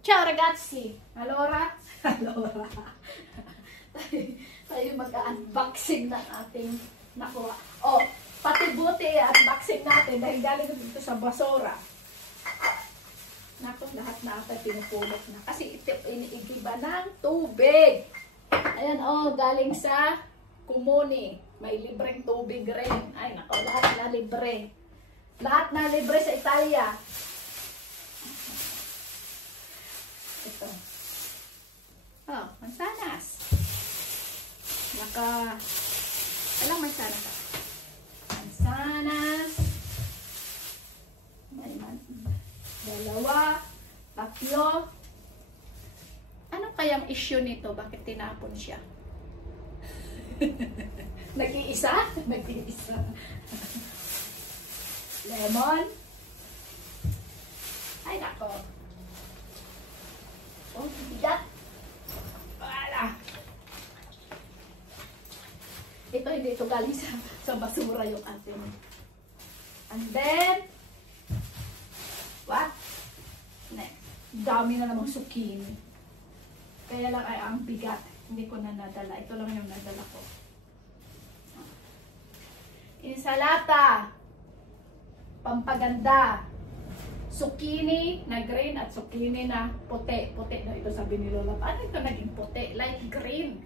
Ciao ragazzi! Allora, tayo mag-unboxing ng ating nakuha. Oh, pati buti unboxing natin dahil galing dito sa basura. Naku, lahat na ata pinupulot na. Kasi ito iniigiba ng tubig. Ayan oh, galing sa Kumuni. May libreng tubig rin. Ay naku, lahat na libre. Lahat na libre sa Italia. Ito. Oh, mansanas. Alang mansanas. Mansanas. May dalawa. Tatlo. Ano kayang issue nito? Bakit tinapon siya? Nag-iisa? Nag-iisa. Lemon. Ay nako. Oh, bigat. Wala. Ito, hindi ito galing sa basura yung atin. And then, what? Dami na namang zucchini. Kaya lang ay ang bigat. Hindi ko na nadala. Ito lang yung nadala ko. Insalata. Pampaganda. Zucchini na green at zucchini na puti. Puti na ito sabi ni Lola. Ano ito naging puti? Light green.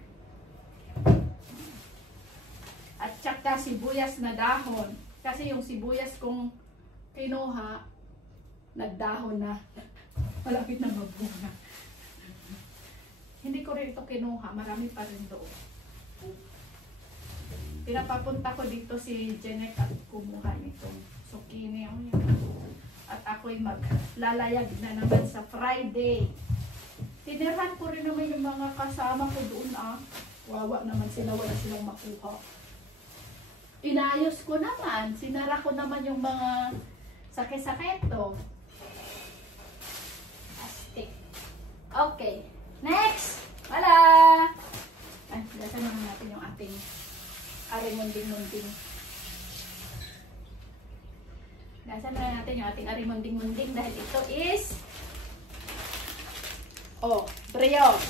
At saka sibuyas na dahon. Kasi yung sibuyas kong kinuha, nagdahon na. Malapit na magbunga. Hindi ko rin ito kinuha. Marami pa rin doon. Pinapapunta ko dito si Jenek at kumuha nitong zucchini. At ako'y maglalayag na naman sa Friday. Tinirhan ko rin naman yung mga kasama ko doon Wawa naman sila, wala silang makuha. Inayos ko naman. Sinara ko naman yung mga sakit-sakit to. Astig. Okay. Next! Wala! Ay, lasan naman natin yung ating arimunding-munding. Lasan na natin yung ating arimunding-munding dahil ito is brioche.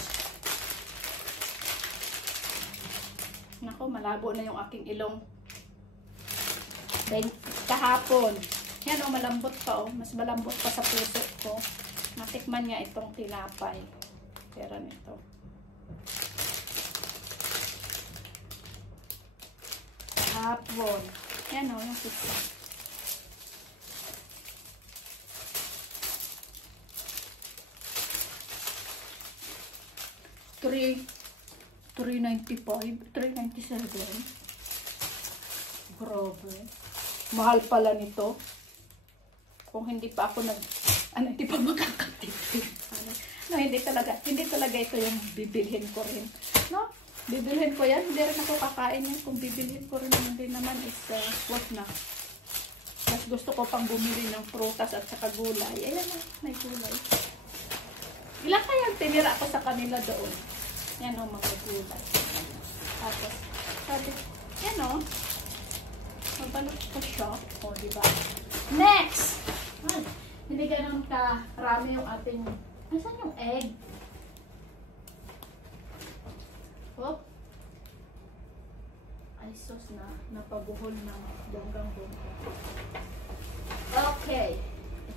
Naku, malabo na yung aking ilong. Dahil kahapon, yan malambot pa mas malambot pa sa puso ko. Natikman niya itong tinapay. Pera nito. Kahapon. Yan yung pizza. 395, 397. Grabe. Mahal pala nito. Kung hindi pa ako hindi pa makakatipid. Hindi talaga ito yung bibilhin ko rin. No? Bibilhin ko yan. Hindi rin ako kakain yan. Kung bibilhin ko rin naman is worth na. Mas gusto ko pang bumili ng prutas at saka gulay. Ayan na, may gulay. Ilan kaya tinira ko sa kanila doon? Yan mga gulay. Tapos, sabi, yan mabalot ko siya. Diba? Next! Hindi ganun karami yung ating, asan yung egg? Hop. Ay, sus na, napabuhol ng bonggang-bongga. Okay.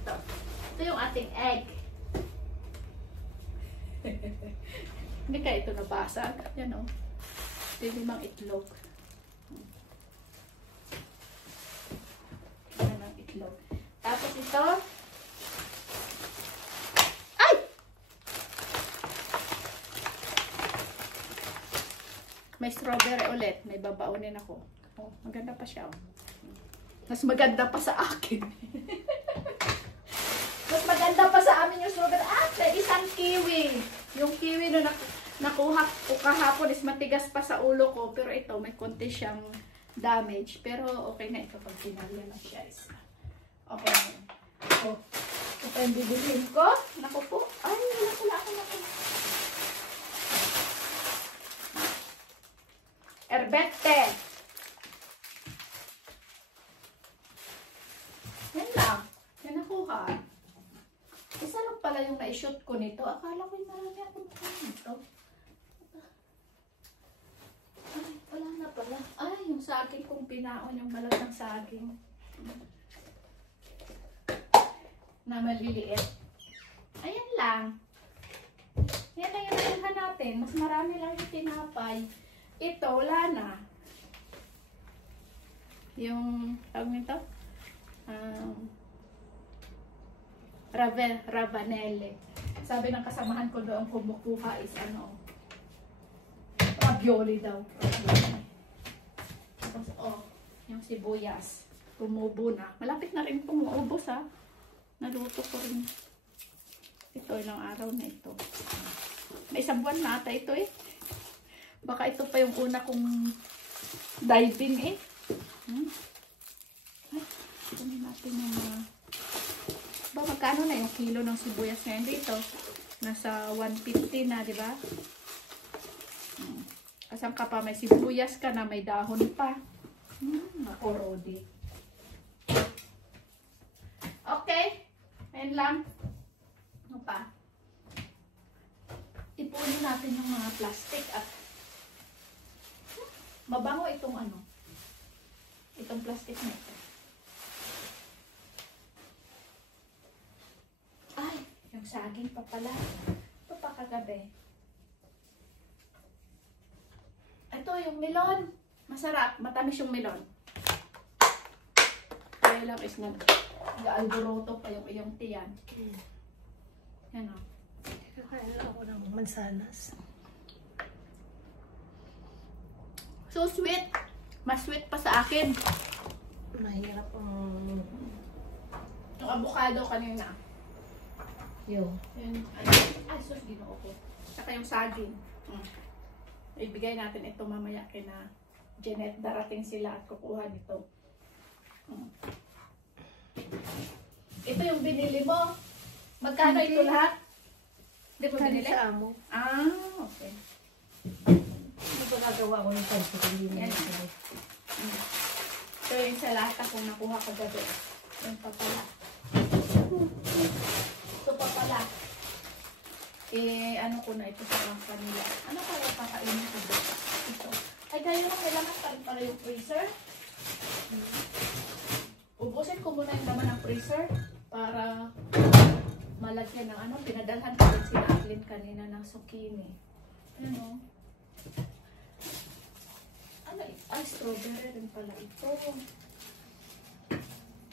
Ito yung ating egg. Hindi kaya ito nabasag. Yan Ito yung 5 itlog. Yan ang itlog. Tapos ito. Ay! May strawberry ulit. May babaunin ako. Maganda pa siya. Mas maganda pa sa akin. Mas maganda pa sa amin yung strawberry. May isang kiwi. Yung kiwi na nakuha ko kahapon is matigas pa sa ulo ko. Pero ito, may konti siyang damage. Pero okay na ito pag pinalya na siya. Okay na yun. Ito yung bibilhin ko. Naku po. Ay, wala ako. Herbete. Yan lang. Yan nakuha. Isa lang pala yung na-issue shoot ko nito. Akala ko yung marami akong nito. Ay, wala na pala. Ay, yung saging kong pinaon, yung balat ng saging. Na maliliit. Ayan lang. Yan lang yung nalhan natin. Mas marami lang yung tinapay. Ito, wala na. Yung, tawag nito? Ravanelle. Sabi ng kasamahan ko doon kumukuha is ano, ravioli daw. Ravioli. Tapos, oh, yung sibuyas. Tumubo na. Malapit na rin pumuubos ha. Naluto ko rin. Ito, ilang araw na ito. May isang buwan na ata ito eh. Baka ito pa yung una kong diving eh. Ay, kunin natin yung ba, magkano na yung kilo ng sibuyas ngayon dito? Nasa 150 na, di ba? Kasang ka pa, may sibuyas ka na, may dahon pa. Ako, Rodi. Okay. Ayan lang. Ano pa? Ipunin natin yung mga plastic at mabango itong ano. Itong plastic na ito. Ay, yung saging pa pala. Ito pa kagabi. Ito yung melon. Masarap. Matamis yung melon. Kaya lang is nag-alboroto pa yung iyong tiyan. Yan o. Kakain ako ng mansanas. So sweet. Mas sweet pa sa akin. Mahirap ang... Yung avocado kanina. Yo. Yan. Ay, sus, ginoo ko. Saka yung saging. Ibigay natin ito mamaya kina Jeanette. Darating sila at kukuha nito. Ito yung binili mo. Magkano ito lahat? Hindi mo binili? Sa amo. Ah, okay. Hindi ko nagawa ko ng panso. Hindi na ito. So yung sa lahat akong nakuha kagabi. Yung pa pala. Ito pa pala. Ano ko na ito sa kanila. Ano kaya pakainin ko dito? Ito. Ay, gaya lang, kailangan pa rin pala yung freezer. Ubusin ko muna yung laman ng freezer para malagyan ng ano. Pinadalhan ko rin sila Atlin kanina ng zucchini. Ano? Ano? Ay, strawberry rin pala ito.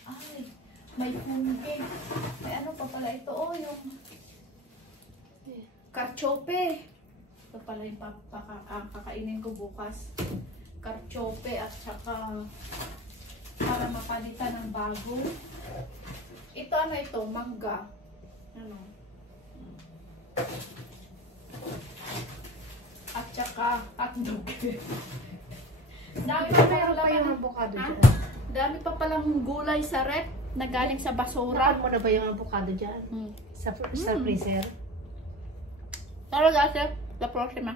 Ay, may pungging. May ano pa pala ito. Oh, yung karchope. Ito pala yung kakainin ko bukas. Karchope at saka para mapalitan ng bago. Ito ano ito? Mangga. Ano? At saka hotdog. Dami pa Meron pa yung palang avocado dyan. dami pa palang gulay sa rep na galing sa basura. Nakal mo na ba yung avocado dyan? Sa freezer? Pero dati, la próxima.